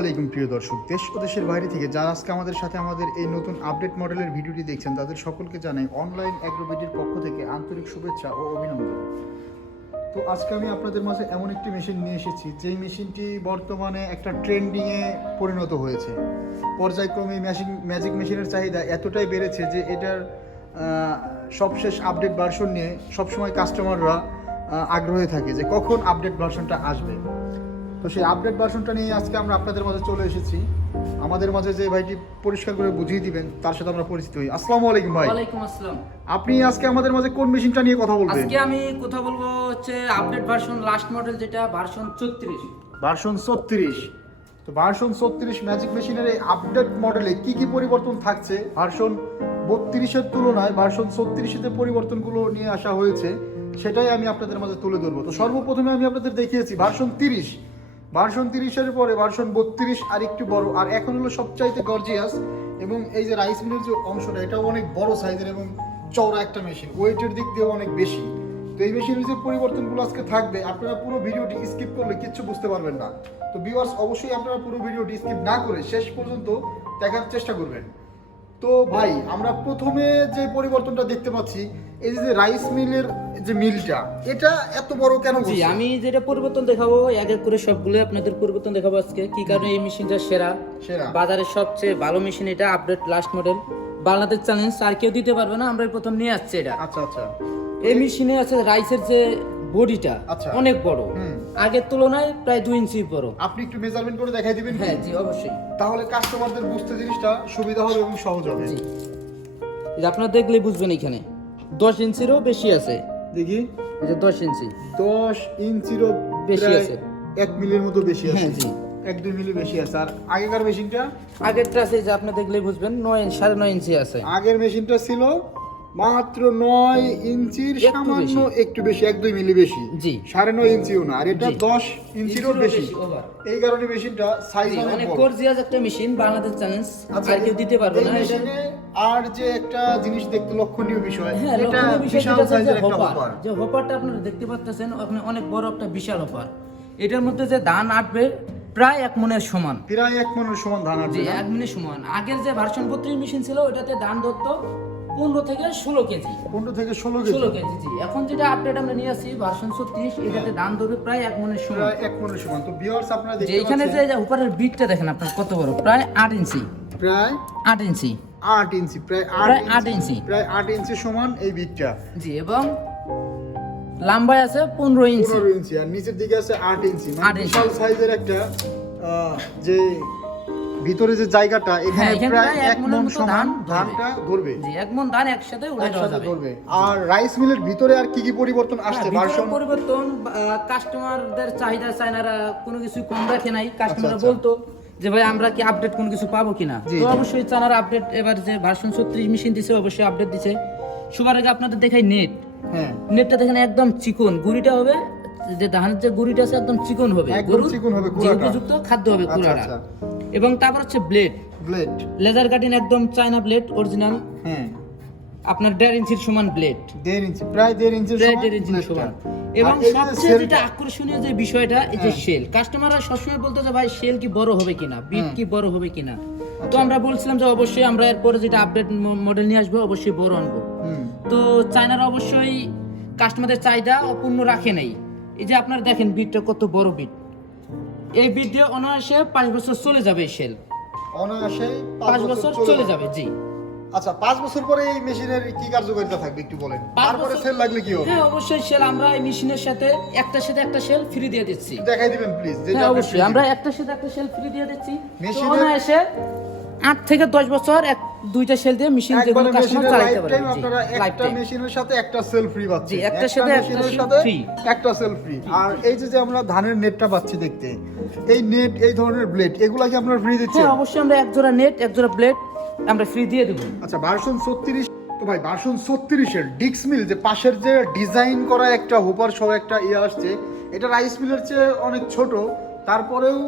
আলাইকুম প্রিয় দর্শক, দেশ ও দেশের বাইরে থেকে যারা আজকে আমাদের সাথে আমাদের এই নতুন আপডেট মডেলের ভিডিওটি দেখছেন, তাদের সকলকে জানাই অনলাইন অ্যাগ্রোবিডির পক্ষ থেকে আন্তরিক শুভেচ্ছা ও অভিনন্দন। তো আজকে আমি আপনাদের মাঝে এমন একটি মেশিন নিয়ে এসেছি, যেই মেশিনটি বর্তমানে একটা ট্রেন্ডিংয়ে পরিণত হয়েছে। পর্যায়ক্রমে মেশিন, ম্যাজিক মেশিনের চাহিদা এতটাই বেড়েছে যে এটার সবশেষ আপডেট ভার্সন নিয়ে সবসময় কাস্টমাররা আগ্রহে থাকে যে কখন আপডেট ভার্সনটা আসবে। তো সেই আপডেট ভার্সনটা নিয়ে আজকে আমরা আপনাদের মাঝে চলে এসেছি। আমাদের মাঝে যে ভাইটি পরিষ্কার করে বুঝিয়ে দিবেন তার সাথে আমরা পরিচিত হই। আসসালামু আলাইকুম ভাই। ওয়ালাইকুম আসসালাম। আপনি আজকে আমাদের মাঝে কোন মেশিনটা নিয়ে কথা বলবেন? আজকে আমি কথা বলব হচ্ছে আপডেট ভার্সন লাস্ট মডেল যেটা ভার্সন 34 ভার্সন ছত্রিশ। তো ভার্সন ছত্রিশ ম্যাজিক মেশিনের এই আপডেট মডেলে কি কি পরিবর্তন থাকছে? ভার্সন বত্রিশের তুলনায় ভার্সন ছত্রিশে পরিবর্তনগুলো নিয়ে আসা হয়েছে সেটাই আমি আপনাদের মাঝে তুলে ধরবো। তো সর্বপ্রথমে আমি আপনাদের দেখিয়েছি ভার্সন তিরিশ। ভার্সন তিরিশের পরে ভার্সন বত্রিশ আর একটু বড়। আর এখন হলো সবচাইতে গর্জিয়াস এবং এই যে রাইস মিলের যে অংশটা, এটাও অনেক বড় সাইজের এবং চওড়া একটা মেশিন ওয়েটের দিক দিয়েও অনেক বেশি। তো এই মেশিনের যে পরিবর্তনগুলো আজকে থাকবে, আপনারা পুরো ভিডিওটি স্কিপ করলে কিচ্ছু বুঝতে পারবেন না। তো ভিউয়ার্স অবশ্যই আপনারা পুরো ভিডিওটি স্কিপ না করে শেষ পর্যন্ত দেখার চেষ্টা করবেন। তো ভাই, আমরা প্রথমে যে পরিবর্তনটা দেখতে পাচ্ছি, এই যে রাইস মিলের যে মিলটা এটা এত বড় কেন জি আমি যেটা পরিবর্তন দেখাবো এক এক করে সবগুলো আপনাদের পরিবর্তন দেখাবো আজকে। কি কারণে এই মেশিনটা সেরা? সেরা। বাজারের সবচেয়ে ভালো মেশিন এটা update last model Bangladesh challenge আর কেউ দিতে পারবে না আমরা প্রথম নিয়ে আসছি এটা। আচ্ছা আচ্ছা। এই মেশিনে আছে রাইসের যে বডিটা আচ্ছা। অনেক বড়। আগের তুলনায় প্রায় দুই ইঞ্চি বড়। আপনি একটু মেজারমেন্ট করে দেখাই দিবেন হ্যাঁ জি অবশ্যই। তাহলে কাস্টমারদের বুঝতে জিনিসটা সুবিধা হবে এবং সহজ হবে। জি। আপনারা দেখলেই বুঝবেন এখানে। দশ ইঞ্চিরও বেশি আছে। দেখি। এই যে দশ ইঞ্চি। দশ ইঞ্চিরও বেশি আছে। এক মিলির মতো বেশি আছে। হ্যাঁ, জি। এক দুই মিলি বেশি আছে। আর আগেকার মেশিনটা? আগেরটা আছে যে আপনি দেখলেই বুঝবেন নয় ইঞ্চি সাড়ে নয় ইঞ্চি আছে। আগের মেশিনটা ছিল মাত্র নয় ইঞ্চির সামান্য একটু বেশি এক দুই মিলি বেশি। জি। সাড়ে নয় ইঞ্চিও না আর এটা দশ ইঞ্চিরও বেশি। এই কারণে মেশিনটা সাইজ অনেক গর্জিয়াস একটা মেশিন বাংলাদেশ চ্যালেঞ্জ আর কেউ দিতে পারবে না। আর যে একটা জিনিস দেখতে লক্ষণীয় বিষয় হ্যাঁ এটা বিশাল সাইজের একটা হপার যে হপারটা আপনারা দেখতে পাচ্ছেন ওখানে অনেক বড় একটা বিশাল হপার এটার মধ্যে যে ধান আটবে প্রায় এক মনের সমান। প্রায় এক মনের সমান ধান না? এক মিনিট সমান। আগের যে ভার্সন বত্রিশ মেশিন ছিল ওটাতে ধান ধরতো পনেরো থেকে ষোলো কেজি। পনেরো থেকে ষোলো কেজি। ষোলো কেজি জি। এখন যেটা আপডেট আমরা নিয়ে আসি ভার্সন ছত্রিশ এটাতে ধান ধরবে প্রায় এক মনের সমান। এক মনের সমান। তো ভিউয়ার্স আপনারা যে এখানে যে উপরের বিটটা দেখেন আপনার কত বড়? প্রায় আট ইঞ্চি। প্রায় আট ইঞ্চি। আট ইঞ্চি প্রায় আট ইঞ্চি। প্রায় আট ইঞ্চি সমান এই বিটটা জি এবং লম্বায় আছে পনেরো ইঞ্চি। পনেরো ইঞ্চি আর নিচের দিকে আছে আট ইঞ্চি। মানে আট ইঞ্চি। বিশাল সাইজের একটা যে ভিতরে যে জায়গাটা এখানে হ্যাঁ, প্রায় প্রায় এক মন সমান ধানটা ধরবে। জি এক মন ধান একসাথে একসাথে যাবে। ধরবে। আর রাইস মিলের ভিতরে আর কি কি পরিবর্তন আসছে? হ্যাঁ, ভার্সন পরিবর্তন কাস্টমারদের চাহিদা চায়নারা কোনো কিছু কম রাখে নাই। কাস্টমার আচ্ছা। বলতো যে ভাই আমরা কি আপডেট কোনো কিছু পাবো কিনা? তো অবশ্যই চায়নারা আপডেট এবার যে ভার্সন ছত্রিশ মেশিন দিছে অবশ্যই আপডেট দিছে। সবার আগে আপনাদের দেখাই নেট হ্যাঁ। নেটটা দেখেন একদম চিকন। গুড়িটা হবে যে ধানের যে গুড়িটা আছে একদম চিকন হবে। চিকন হবে যে কুড়াটা। উপযুক্ত খাদ্য হবে আচ্ছা, কুড়াটা। আচ্ছা। এবং তারপর হচ্ছে ব্লেড ব্লেড লেজার কাটিং একদম চায়না ব্লেড অরিজিনাল হ্যাঁ। আপনার দেড় ইঞ্চির সমান ব্লেড দেড় ইঞ্চি প্রায় দেড় ইঞ্চির প্রায় সমান দেড় ইঞ্চির সমান। এবং সবচেয়ে যেটা আকর্ষণীয় যে বিষয়টা এই যে হ্যাঁ। শেল কাস্টমাররা সবসময় বলতো যে ভাই শেল কি বড় হবে কিনা? বিট কি বড় হবে কিনা? তো আচ্ছা। আমরা বলছিলাম যে অবশ্যই আমরা এরপরে যেটা আপডেট মডেল নিয়ে আসব অবশ্যই বড় আনব। তো চায়নার অবশ্যই কাস্টমারদের চাহিদা অপূর্ণ রাখে নাই। এই যে আপনারা দেখেন বিটটা কত বড় বিট এই বিদ্যা অনায়াসে পাঁচ বছর চলে যাবে সেল অনায়াসে পাঁচ বছর চলে যাবে। জি। আচ্ছা পাঁচ বছর পরে এই মেশিনের কি কার্যকারিতা থাকবে একটু বলেন? তারপরে সেল লাগলে কি হবে? হ্যাঁ অবশ্যই সেল। আমরা এই মেশিনের সাথে একটার সাথে একটা সেল ফ্রি দিয়ে দিচ্ছি। দেখাই দিবেন প্লিজ হ্যাঁ অবশ্যই। আমরা একটার সাথে একটা সেল ফ্রি দিয়ে দিচ্ছি। মেশিনে এসে আট থেকে দশ বছর এক দুইটা সেল দিয়ে মেশিন যেগুলো একবারে কাস্টমার চালাতে পারবে আপনারা একটা মেশিনের সাথে একটা সেল ফ্রি পাচ্ছেন। জি, একটার সাথে একটা মেশিনের সাথে। একটা সেল ফ্রি আর এই যে যে আমরা ধানের নেটটা পাচ্ছি দেখতে এই নেট এই ধরনের ব্লেড এগুলা কি আপনারা ফ্রি দিচ্ছেন? হ্যাঁ অবশ্যই আমরা এক জোড়া নেট এক জোড়া ব্লেড আমরা ফ্রি দিয়ে দেবো। আচ্ছা ভার্সন ছত্রিশ তো ভাই ভার্সন ছত্রিশের ডিক্স মিল যে পাশের যে ডিজাইন করা একটা হোপার সহ একটা ইয়ে আসছে এটা রাইস মিলের চেয়ে অনেক ছোট তারপরেও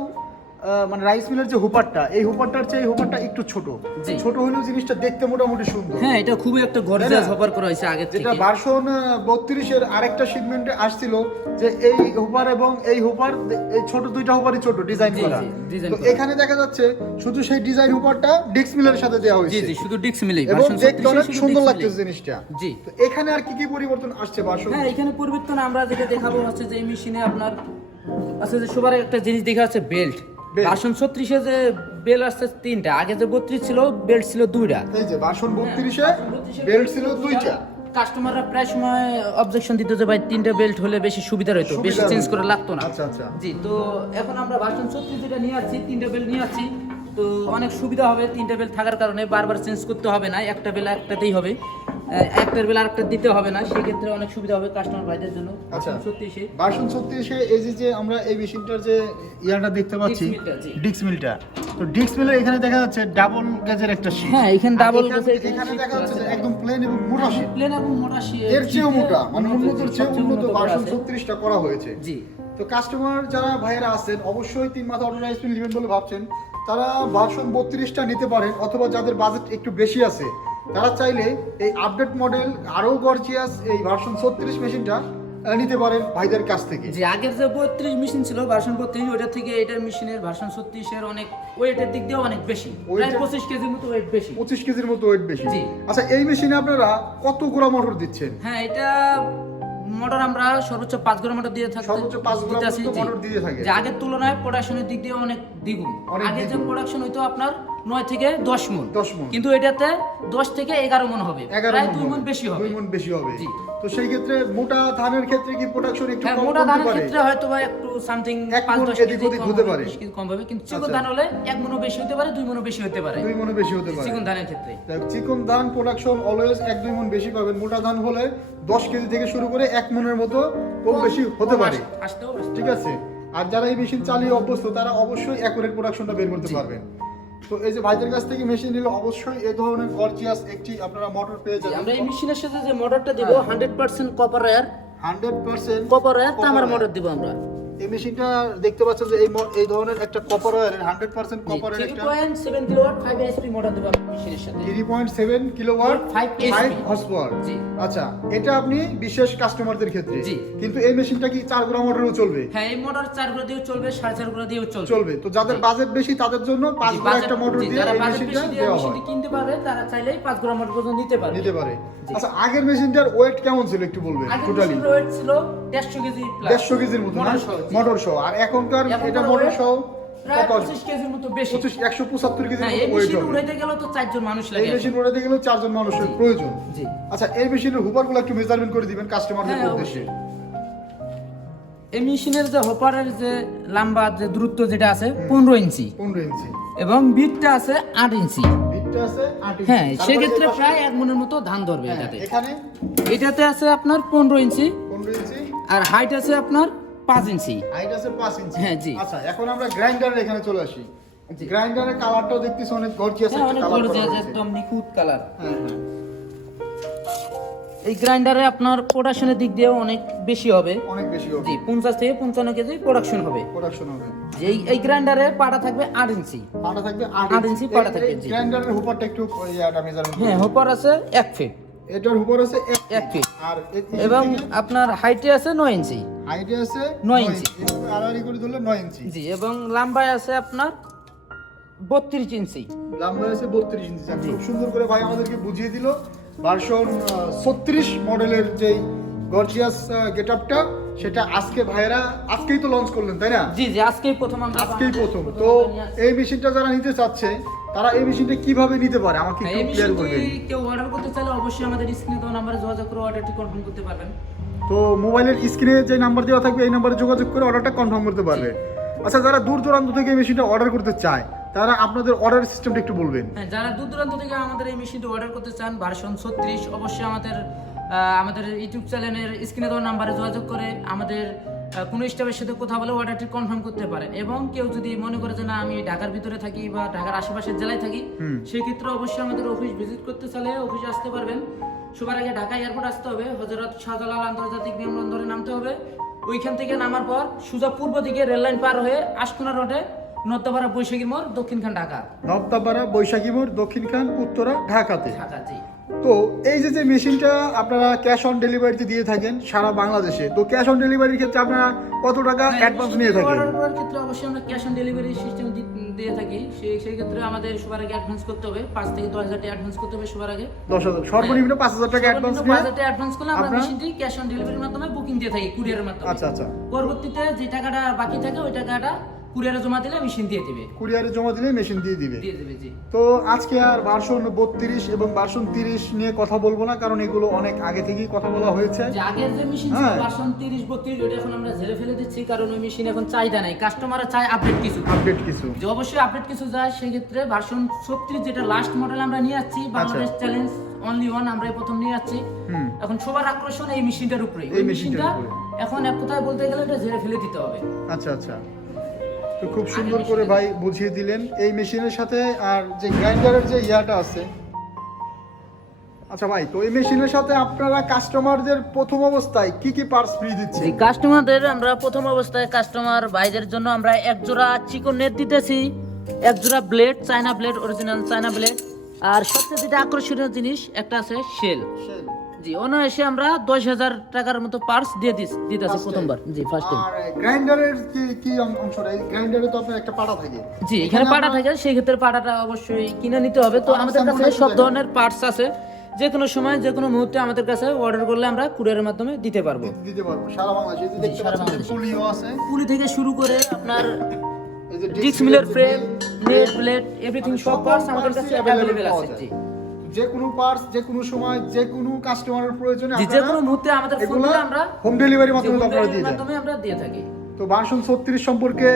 মানে রাইস মিলের যে হুপারটা এই হুপারটার চেয়ে এই হুপারটা একটু ছোট। জি। ছোট হলেও জিনিসটা দেখতে মোটামুটি সুন্দর। হ্যাঁ এটা খুবই একটা গর্জিয়াস? হপার করা হয়েছে আগে থেকে। যেটা ভার্সন বত্রিশের আরেকটা শিপমেন্টে আসছিল যে এই হুপার এবং এই হুপার এই ছোট দুইটা হুপারই ছোট ডিজাইন জি, করা। তো এখানে দেখা যাচ্ছে শুধু সেই ডিজাইন হুপারটা ডিক্স মিলের সাথে দেওয়া জি হয়েছে। জি শুধু ডিক্স মিলেই এবং দেখতে অনেক সুন্দর লাগতেছে জিনিসটা। জি। তো এখানে আর কি কি পরিবর্তন আসছে ভার্সন হ্যাঁ এখানে পরিবর্তন আমরা যেটা দেখাবো হচ্ছে যে এই মেশিনে আপনার আছে যে সবার একটা জিনিস দেখা যাচ্ছে বেল্ট ভার্সন ছত্রিশে যে বেল্ট আসছে তিনটা আগে যে বত্রিশ ছিল বেল্ট ছিল দুইটা। এই যে ভার্সন হ্যাঁ, বত্রিশে বেল্ট ছিল দুইটা। কাস্টমাররা প্রায় সময় অবজেকশন দিত যে ভাই তিনটা বেল্ট হলে বেশি সুবিধা হতো বেশি চেঞ্জ করে লাগতো না। আচ্ছা আচ্ছা। জি তো এখন আমরা ভার্সন ছত্রিশ যেটা নিয়ে আসছি তিনটা বেল্ট নিয়ে আসছি। তো অনেক সুবিধা হবে তিনটা বেল থাকার কারণে বারবার চেঞ্জ করতে হবে না একটা বেলা একটাতেই হবে। একটার বেলা আরেকটা দিতে হবে না সেক্ষেত্রে অনেক সুবিধা হবে কাস্টমার ভাইদের জন্য। আচ্ছা। ছত্রিশে ভার্সন ছত্রিশে এই যে যে আমরা এই মেশিনটার যে ইয়াটা দেখতে পাচ্ছি ডিক্স মিলটা তো ডিক্স মিলের এখানে দেখা যাচ্ছে ডাবল গেজের একটা শীট হ্যাঁ, এখানে gauge-এর এখানে দেখা যাচ্ছে একদম প্লেন এবং মোটা শীট প্লেন এবং মোটা শি- এর চেয়েও মোটা মানে উন্নতর চেয়ে উন্নত আছে। ছত্রিশটা করা হয়েছে। জি। তো কাস্টমার যারা ভাইয়েরা আছেন অবশ্যই তিন মাথা রাইস মিল নেবেন বলে ভাবছেন। তারা ভার্সন বত্রিশটা নিতে পারেন অথবা যাদের বাজেট একটু বেশি আছে। তারা চাইলে এই আপডেট মডেল আরও গর্জিয়াস এই ভার্সন ছত্রিশ মেশিনটা নিতে পারেন ভাইদের কাছ থেকে। যে আগের যে বত্রিশ মেশিন ছিল ভার্সন বত্রিশ ওটা থেকে এটার মেশিনের ভার্সন ছত্রিশের অনেক ওয়েটের দিক দিয়ে অনেক বেশি। পঁচিশ কেজির মতো ওয়েট বেশি। পঁচিশ কেজির মতো ওয়েট বেশি। আচ্ছা এই মেশিনে আপনারা কত গোড়া মোটর দিচ্ছেন? হ্যাঁ এটা মোটর আমরা সর্বোচ্চ পাঁচ গ্রাম মোটর দিয়ে থাকি সর্বোচ্চ পাঁচ গ্রাম। মোটর দিয়ে থাকে। যে আগের তুলনায় প্রোডাকশনের দিক দিয়ে অনেক দ্বিগুণ। আগে যে প্রোডাকশন হইতো আপনার নয় থেকে দশ মন। 10 মণ। কিন্তু এটাতে দশ থেকে এগারো মন হবে। প্রায় দুই মন বেশি হবে। দুই মন বেশি হবে। জি। তো সেই ক্ষেত্রে মোটা ধানের ক্ষেত্রে কি প্রোডাকশন একটু হ্যাঁ কম মোটা ধানের ক্ষেত্রে হয়তো বা একটু সামথিং এক পাঁচ মণ দশ এদিক কেজি হতে পারে। কম হবে। কিন্তু চিকন আচ্ছা। ধান হলে এক বেশি হতে পারে দুই বেশি হতে পারে। দুই মনে বেশি হতে পারে। চিকন ধানের ক্ষেত্রে। চিকন ধান প্রোডাকশন অলওয়েজ এক দুই মন বেশি পাবেন। মোটা ধান হলে দশ কেজি থেকে শুরু করে এক মনের মতো কম বেশি হতে পারে। ঠিক আছে? আর যারা এই মেশিন চালিয়ে অভ্যস্ত তারা অবশ্যই অ্যাকুরেট প্রোডাকশনটা বের করতে পারবেন। তো এই যে ভাইদের কাছ থেকে মেশিন নিলে অবশ্যই এই ধরনের গর্জিয়াস একটি আপনারা মোটর পেয়ে যাবেন। আমরা এই মেশিনের সাথে যে মোটরটা দিব হান্ড্রেড পার্সেন্ট কপার এর 100% কপার এর তামার মোটর দিব আমরা। এই মেশিনটা দেখতে পাচ্ছেন যে এই এই ধরনের একটা কপার ওয়্যারের হান্ড্রেড পার্সেন্ট কপারের একটা point seven kilowatt five HP motor দিব মেশিনের সাথে। Three point seven kilowatt Five five HP horse জি। আচ্ছা এটা আপনি বিশেষ কাস্টমারদের ক্ষেত্রে। জি। কিন্তু এই মেশিনটা কি চার গ্রাম মোটরেও চলবে? হ্যাঁ এই মোটর চার করে দিয়েও চলবে সাড়ে চার দিয়েও চলবে। চলবে। তো যাদের বাজেট বেশি তাদের জন্য পাঁচ জি, গ্রাম একটা মোটর দিয়ে যারা এই মেশিনটা দেওয়া হয়। কিনতে পারবে তারা চাইলেই পাঁচ গ্রাম মোটর পর্যন্ত নিতে পারবে নিতে পারে। আচ্ছা আগের মেশিনটার ওয়েট কেমন ছিল একটু বলবেন টোটালি ওয়েট ছিল দেড়শো কেজি দেড়শো কেজির মতো মোটর সহ। মোটর সহ। আর এখনকার এটা মোটর সহ হ্যাঁ এই প্রয়োজন। আচ্ছা মেশিনের হুপারগুলো একটু মেজারমেন্ট করে দিবেন কাস্টমারদের হ্যাঁ, উদ্দেশ্যে। এই মেশিনের যে হপারের যে লম্বা যে দূরত্ব যেটা আছে পনেরো ইঞ্চি। পনেরো ইঞ্চি। এবং বিটটা আছে আট ইঞ্চি। হ্যাঁ সেক্ষেত্রে প্রায় এক মনের মতো ধান ধরবে হ্যাঁ, এটাতে। এটাতে আছে আপনার পনেরো ইঞ্চি। আর হাইট আছে আপনার পাঁচ ইঞ্চি। হাইট আছে পাঁচ ইঞ্চি। হ্যাঁ, জি। আচ্ছা এখন আমরা গ্রাইন্ডারের এখানে চলে আসি। গ্রাইন্ডারের কালারটাও দেখতেছি অনেক গর্জিয়াস একটা কালার একদম নিখুঁত কালার হ্যাঁ হ্যাঁ। এই গ্রাইন্ডারে আপনার প্রোডাকশনের দিক দিয়েও অনেক বেশি হবে। অনেক বেশি হবে। জি পঞ্চাশ থেকে পঞ্চান্ন কেজি প্রোডাকশন হবে। প্রোডাকশন হবে। এই- এই গ্রাইন্ডারে পাটা থাকবে আট ইঞ্চি। পাটা থাকবে আট আট ইঞ্চি। ইঞ্চি পাটা থাকবে, জি। গ্রাইন্ডারের হুপারটা একটু মেজারমেন্ট হ্যাঁ হোপার আছে এক ফিট। এটার হুপার আছে এক এক ফিট আর এবং আপনার হাইটে আছে নয় ইঞ্চি। হাইটে আছে নয় ইঞ্চি। আড়াআড়ি করে ধরলে নয় ইঞ্চি। জি এবং লম্বায় আছে আপনার বত্রিশ ইঞ্চি। লম্বা আছে বত্রিশ ইঞ্চি। খুব সুন্দর করে ভাই আমাদেরকে বুঝিয়ে দিল। ভার্সন ছত্রিশ মডেলের যেই গর্জিয়াস গেট আপটা সেটা আজকে ভাইয়েরা আজকেই তো লঞ্চ করলেন তাই না? জি জি আজকেই প্রথম আমরা আজকেই প্রথম। তো। এই মেশিনটা যারা নিতে চাচ্ছে তারা এই মেশিনটা কীভাবে নিতে পারে? আমাকে হ্যাঁ, একটু ক্লিয়ার করবেন। কেউ অর্ডার করতে চাইলে অবশ্যই আমাদের স্ক্রিনে দেওয়া নাম্বারে যোগাযোগ করে অর্ডারটি কনফার্ম করতে পারবেন। তো মোবাইলের স্ক্রিনে যে নাম্বার দেওয়া থাকবে এই নাম্বারে যোগাযোগ করে অর্ডারটা কনফার্ম করতে পারবে। আচ্ছা যারা দূর দূরান্ত থেকে এই মেশিনটা অর্ডার করতে চায় তারা আপনাদের অর্ডার সিস্টেমটা একটু বলবেন। হ্যাঁ যারা দূর দূরান্ত থেকে আমাদের এই মেশিনটি অর্ডার করতে চান ভার্সন ছত্রিশ অবশ্যই আমাদের আমাদের ইউটিউব চ্যানেলের স্ক্রিনে দেওয়া নাম্বারে যোগাযোগ করে আমাদের কোনো স্টাফের সাথে কথা বলে অর্ডারটি কনফার্ম করতে পারেন এবং কেউ যদি মনে করে যে না আমি ঢাকার ভিতরে থাকি বা ঢাকার আশেপাশের জেলায় থাকি হুম। সেই ক্ষেত্রে অবশ্যই আমাদের অফিস ভিজিট করতে চাইলে অফিসে আসতে পারবেন। সবার আগে ঢাকা এয়ারপোর্ট আসতে হবে। হজরত শাহজালাল আন্তর্জাতিক বিমানবন্দরে নামতে হবে। ওইখান থেকে নামার পর সুজা পূর্ব দিকে রেল লাইন পার হয়ে আশকুনা রোডে নর্তপাড়া বৈশাখী মোড় দক্ষিণখান ঢাকা। নবতাপাড়া বৈশাখী মোড় দক্ষিণখান উত্তরা ঢাকাতে। ঢাকা জি তো এই যে যে মেশিনটা আপনারা ক্যাশ অন ডেলিভারিতে দিয়ে থাকেন সারা বাংলাদেশে তো ক্যাশ অন ডেলিভারির ক্ষেত্রে আপনারা কত টাকা অ্যাডভান্স নিয়ে থাকেন? অর্ডার করার ক্ষেত্রে অবশ্যই আমরা ক্যাশ অন ডেলিভারি সিস্টেম দিয়ে থাকি। সেই সেই ক্ষেত্রে আমাদের সবার আগে অ্যাডভান্স করতে হবে। পাঁচ থেকে দশ হাজার টাকা অ্যাডভান্স করতে হবে সবার আগে। দশ হাজার সর্বনিম্ন পাঁচ হাজার টাকা অ্যাডভান্স নিয়ে হাজার টাকা অ্যাডভান্স করলে আমরা মেশিনটি ক্যাশ অন ডেলিভারির মাধ্যমে বুকিং দিয়ে থাকি কুরিয়ারের মাধ্যমে। আচ্ছা আচ্ছা। পরবর্তীতে যে টাকাটা বাকি থাকে ওই টাকাটা কুরিয়ারে জমা দিলে মেশিন দিয়ে দিবে। কুরিয়ারে জমা দিলে মেশিন দিয়ে দিবে। দিয়ে দেবে জি। তো আজকে আর ভার্সন বত্রিশ এবং ভার্সন তিরিশ নিয়ে কথা বলব না কারণ এগুলো অনেক আগে থেকেই কথা বলা হয়েছে। যে আগের যে মেশিন ছিল হ্যাঁ। ভার্সন 30 32 ওটা এখন আমরা ঝেড়ে ফেলে দিচ্ছি কারণ ওই মেশিন এখন চাহিদা নাই। কাস্টমাররা চায় আপডেট কিছু। আপডেট কিছু। যে অবশ্যই আপডেট কিছু যায় সেই ক্ষেত্রে ভার্সন 36 যেটা লাস্ট মডেল আমরা নিয়ে যাচ্ছি বাংলাদেশ চ্যালেঞ্জ অনলি ওয়ান আমরা প্রথম নিয়ে যাচ্ছি হুম। এখন সবার আকর্ষণ এই মেশিনটার উপরে এই এই মেশিনটার মেশিনটা উপরে। এখন এক কথায় বলতে গেলে এটা ঝেড়ে ফেলে দিতে হবে। আচ্ছা আচ্ছা। তো খুব সুন্দর করে ভাই বুঝিয়ে দিলেন। এই মেশিনের সাথে আর যে গ্রাইন্ডারের যে ইয়াটা আছে। আচ্ছা ভাই তো এই মেশিনের সাথে আপনারা কাস্টমারদের প্রথম অবস্থায় কি কি পার্টস ফ্রি দিচ্ছে কাস্টমারদের আমরা প্রথম অবস্থায় কাস্টমার ভাইদের জন্য আমরা এক জোড়া চিকন নেট দিতেছি এক জোড়া blade China blade original China blade আর সবচেয়ে যেটা আকর্ষণীয় জিনিস একটা আছে শেল জি অনায়াসে আমরা দশ হাজার টাকার মতো পার্স দিয়ে দিস দিতেছি প্রথমবার। জি ফার্স্ট টাইম আর গ্রাইন্ডারের কি কি অংশটা গ্রাইন্ডারে তো আপনার একটা পাটা থাকে। জি এখানে পাটা থাকে সেই ক্ষেত্রে পাটাটা অবশ্যই কিনে নিতে হবে। তো আমাদের কাছে সব ধরনের পার্টস আছে। যে কোনো সময় যে কোনো মুহূর্তে আমাদের কাছে অর্ডার করলে আমরা কুরিয়ারের মাধ্যমে দিতে পারব। দিতে- পারব। সারা বাংলাদেশে এই দেখতে পাচ্ছেন পুলিও আছে। পুলি থেকে শুরু করে আপনার এই ডিক্স মিলের ফ্রেম নেট প্লেট এভরিথিং সব পার্টস আমাদের কাছে অ্যাভেলেবেল আছে। জি। যে কোনো পার্টস যে কোনো সময় যে কোনো কাস্টমারের প্রয়োজনে যে কোনো মুহূর্তে আমাদের ফোন আমরা হোম ডেলিভারি মাধ্যমে আপনারা দিয়ে মাধ্যমে আমরা দিয়ে থাকি। তো 36 সম্পর্কে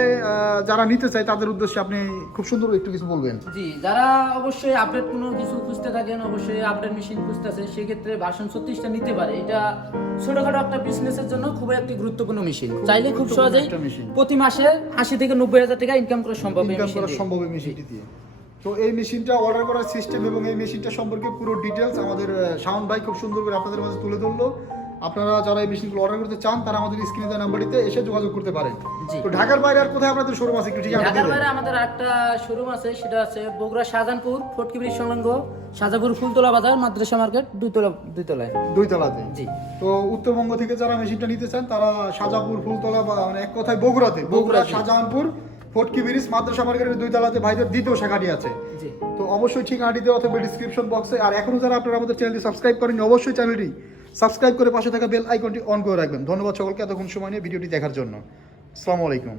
যারা নিতে চায় তাদের উদ্দেশ্যে আপনি খুব সুন্দর একটু কিছু বলবেন। জি যারা অবশ্যই আপডেট কোনো কিছু খুঁজতে থাকেন অবশ্যই আপডেট মেশিন খুঁজতেছে সেক্ষেত্রে ভার্সন ছত্রিশটা নিতে পারে। এটা ছোটখাটো একটা বিজনেসের জন্য খুবই একটি গুরুত্বপূর্ণ মেশিন চাইলে খুব সহজেই প্রতি মাসে আশি থেকে নব্বই হাজার টাকা ইনকাম করা সম্ভব ইনকাম করা সম্ভব মেশিনটি দিয়ে। তো এই মেশিনটা অর্ডার করার সিস্টেম এবং এই মেশিনটা সম্পর্কে পুরো ডিটেলস আমাদের শাওন ভাই খুব সুন্দর করে আপনাদের মাঝে তুলে ধরলো। আপনারা যারা এই মেশিনগুলো অর্ডার করতে চান তারা আমাদের স্ক্রিনে দেওয়া নাম্বারটিতে এসে যোগাযোগ করতে পারেন। তো ঢাকার বাইরে আর কোথায় আপনাদের শোরুম আছে একটু ঠিকানা ঢাকার বাইরে আমাদের একটা শোরুম আছে সেটা আছে বগুড়া শাহজাহানপুর ফটকিবির সংলগ্ন শাহজাপুর ফুলতলা বাজার মাদ্রাসা মার্কেট দুইতলা দুইতলায়। দুই তলাতে জি। তো উত্তরবঙ্গ থেকে যারা মেশিনটা নিতে চান তারা সাজাপুর ফুলতলা বা মানে এক কথায় বগুড়াতে বগুড়া বগুড়া, শাহজাহানপুর ফটকি ব্রিজ মাদ্রাসা মার্কেটের দুই তলাতে ভাইদের দ্বিতীয় শাখাটি আছে। তো অবশ্যই ঠিকানাটি দেওয়া থাকবে ডিসক্রিপশন বক্সে আর এখনও যারা আপনারা আমাদের চ্যানেলটি সাবস্ক্রাইব করেন অবশ্যই চ্যানেলটি সাবস্ক্রাইব করে পাশে থাকা বেল আইকনটি অন করে রাখবেন। ধন্যবাদ সকলকে এতক্ষণ সময় নিয়ে ভিডিওটি দেখার জন্য। আসসালামু আলাইকুম।